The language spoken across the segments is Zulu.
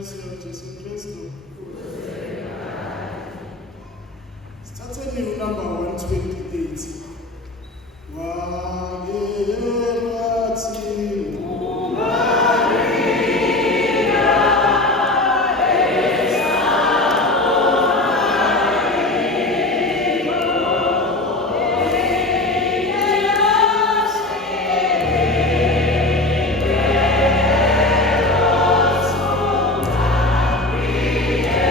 mercy of Jesus Christ. Starting new number 128. Yeah.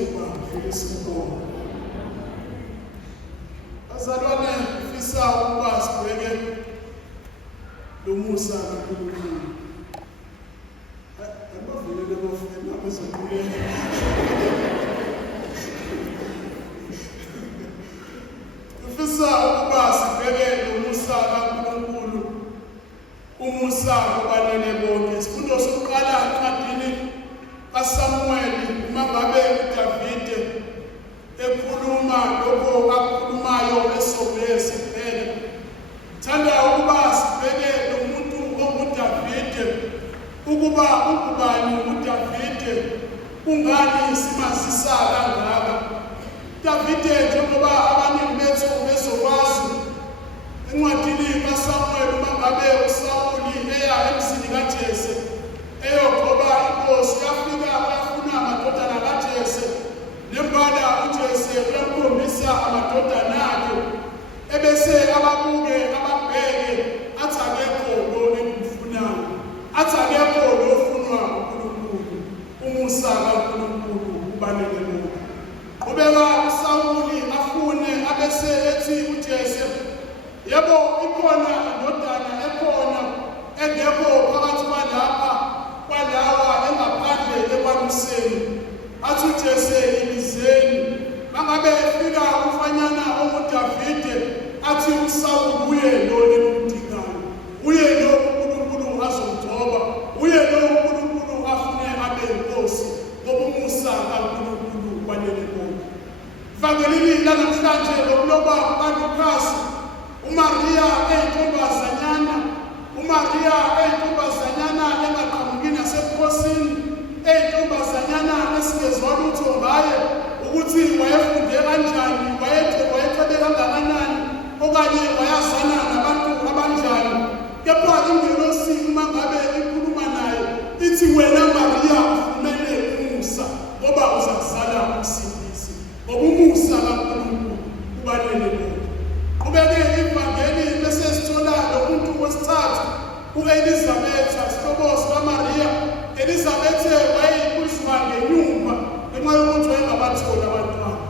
ithuba elisibona. Bazalwane ufisa ukuba sibheke lo musa kaNkulunkulu. Abavulele bafuna bezoqhubeka. Ufisa ukuba sibheke lo musa kaNkulunkulu. Umusa kubanene bonke. Isifundo sokuqala encwadini kaSamuel uma ngabe uDavide ekhuluma lokho akukhulumayo esobese kuphela. Thanda ukuba sibheke lo muntu onguDavide ukuba ungubani uDavide, ungani simazisa kangaka. Davide njengoba abaningi bethu bezokwazi encwadini kaSamuel uma ngabe uSawuli eya emzini kaJese eyogoba inkosi, yafika yafuna amadodana kaJese nembala uJese uyamkhombisa amadodana akhe ebese ababuke ababheke athi akekho lo emfunayo, athi akekho lo ofunwa uNkulunkulu. Umusa kaNkulunkulu ubaleke lokho. Ubeka uSawuli afune abese ethi uJese, yebo ikhona indodana ekhona engekho phakathi kwalawa engaphandle ekwaluseni. Athi uJese ibizeni. Mangabe efika umfanyana onguDavide athi uSawuli uye lo emdingayo, uye lo uNkulunkulu azomgcoba, uye lo uNkulunkulu afune abe inkosi. Ngoba umusa kaNkulunkulu ubaleke bonke. Evangelini lanamhlanje lokuloba kukaLukas, uMaria eyintombazanyana, uMaria eyintombazanyana engaqhamuki nasebukhosini, eyintombazanyana esingezwa lutho ngaye ukuthi wayefunde kanjani, wayecebe kangakanani, okanye wayazana nabantu abanjani. Kepha ingelosi uma ngabe ikhuluma naye ithi, wena Maria ufumene umusa ngoba uzazala umsindisi. Ngoba umusa kaNkulunkulu ubaleke bonke. Ubeke ivangeli bese sithola lo muntu wesithathu uElizabeth, isihlobo sikaMaria. Elizabeth wayekuzwa ngenyumba ngenxa yokuthi wayengabatholi abantwana.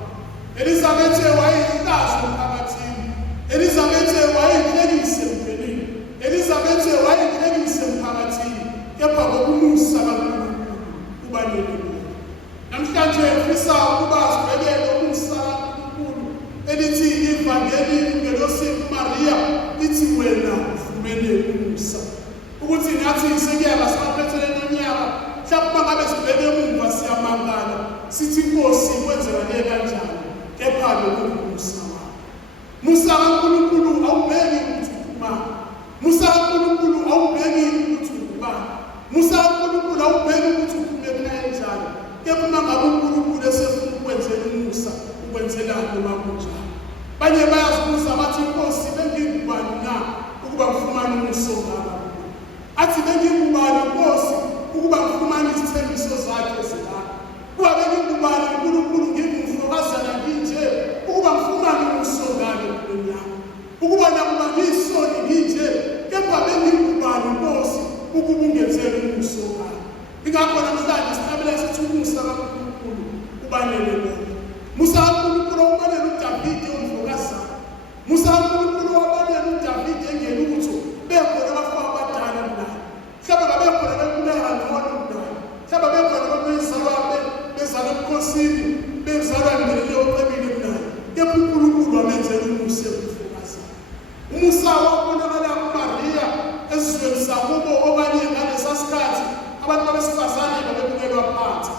Elizabeth wayeyinkazi emphakathini. Elizabeth wayeyinhlekise emndenini. Elizabeth wayeyinhlekise emphakathini. Kepha ngokumusa kaNkulunkulu ubaleke bonke. Namhlanje ufisa ukuba sibheke lo musa kaNkulunkulu elithi ivangeli ingelosi uMaria ithi wena ufumene umusa. Ukuthi nathi sekuyaba sibaphethele nonyaka, mhlawumbe ngabe sibheke emuva siyamangala sithi Nkosi kwenzekale kanjani. Kepha lokhu umusa wakho. Musa kaNkulunkulu awubheki ukuthi uphumani. Musa kaNkulunkulu awubheki ukuthi ungubani. Musa kaNkulunkulu awubheki ukuthi uphume kanjani. Kepha uma ngabe uNkulunkulu esefuna ukwenzela umusa, ukwenzelani noma kunjani. Banye bayazibuza bathi, Nkosi bengingubani na ukuba ngifumane umusa ongaka? Athi bengingubani Nkosi ukuba ngifumane izithembiso zakhe ezilapha? Kuba bengingubani uNkulunkulu ngingumfokazana nginje ukuba ngifumane umusa ongaka empilweni yami? Ukuba nakuba ngiyisoni nginje, kepha bengingubani Nkosi ukuba ungenzele umusa ongaka? Ingakho namhlanje siqabela sithi umusa kaNkulunkulu ubaleke bonke. Musa kaNkulunkulu ubaleke uDavide umfokazana. Musa kaNkulunkulu wabaleke uDavide engelutho, bekhona abafana abadala naye. Mhlawumbe bekhona bekhuleka ngcono naye. Mhlawumbe bekhona bezalwa ebukhosini, bezalwa ngemini ocebile naye. Kepha uNkulunkulu wamenzela umusa umfokazana. Umusa wabonakala kuMaria esizweni sakubo, okanye ngalesa sikhathi abantu besifazane babebukelwa phansi,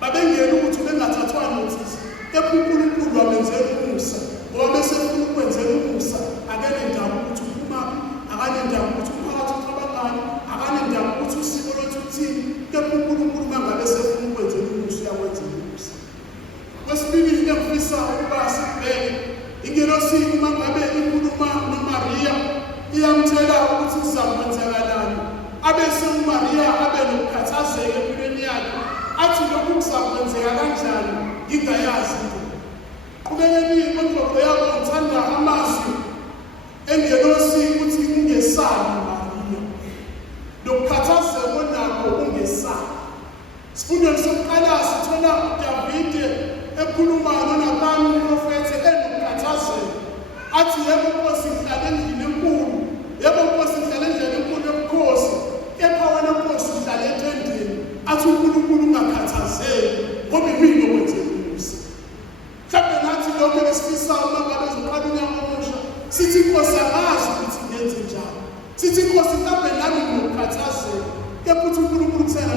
babengena ukuthi bengathathwa notice. Kepha uNkulunkulu wamenzela umusa, ngoba besefuna ukwenzela umusa akanendaba ukuthi uphumaphi, akanendaba ukuthi umphakathi uxabangani, akanendaba ukuthi usiko lwethu luthini. Kepha uNkulunkulu mangabe esefuna ukwenzela umusa uyakwenzela umusa. Kwesibili engifisa ukuba sibheke, ingelosi uma ngabe ikhuluma noMaria iyamtshela ukuthi kuzakwenzakalani. Abese uMaria abe nokukhathazeka empilweni yakhe, athi lokhu kuzakwenzeka kanjani ngingayazi. Kubekeni konke yabo ngithanda amazwi engelosi ukuthi ungesabi Maria, lokukhathazeka onakho ungesabi. Sifundweni sokuqala sithola uDavide ekhuluma noNathani umprofethi enokukhathazeka athi yebo Nkosi ngihlala endlini enkulu, yebo Nkosi ngihlala endlini enkulu yobukhosi, kepha wena Nkosi uhlala ethendeni. Athi uNkulunkulu ungakhathazeki ngoba yimina okwenze umusa. Mhlawumbe nathi lokho esifisayo uma ngabe sizoqala unyaka omusha sithi Nkosi angazi ukuthi ngenze njani, sithi Nkosi mhlawumbe nami ngiyokhathazeka, kepha uthi uNkulunkulu kusena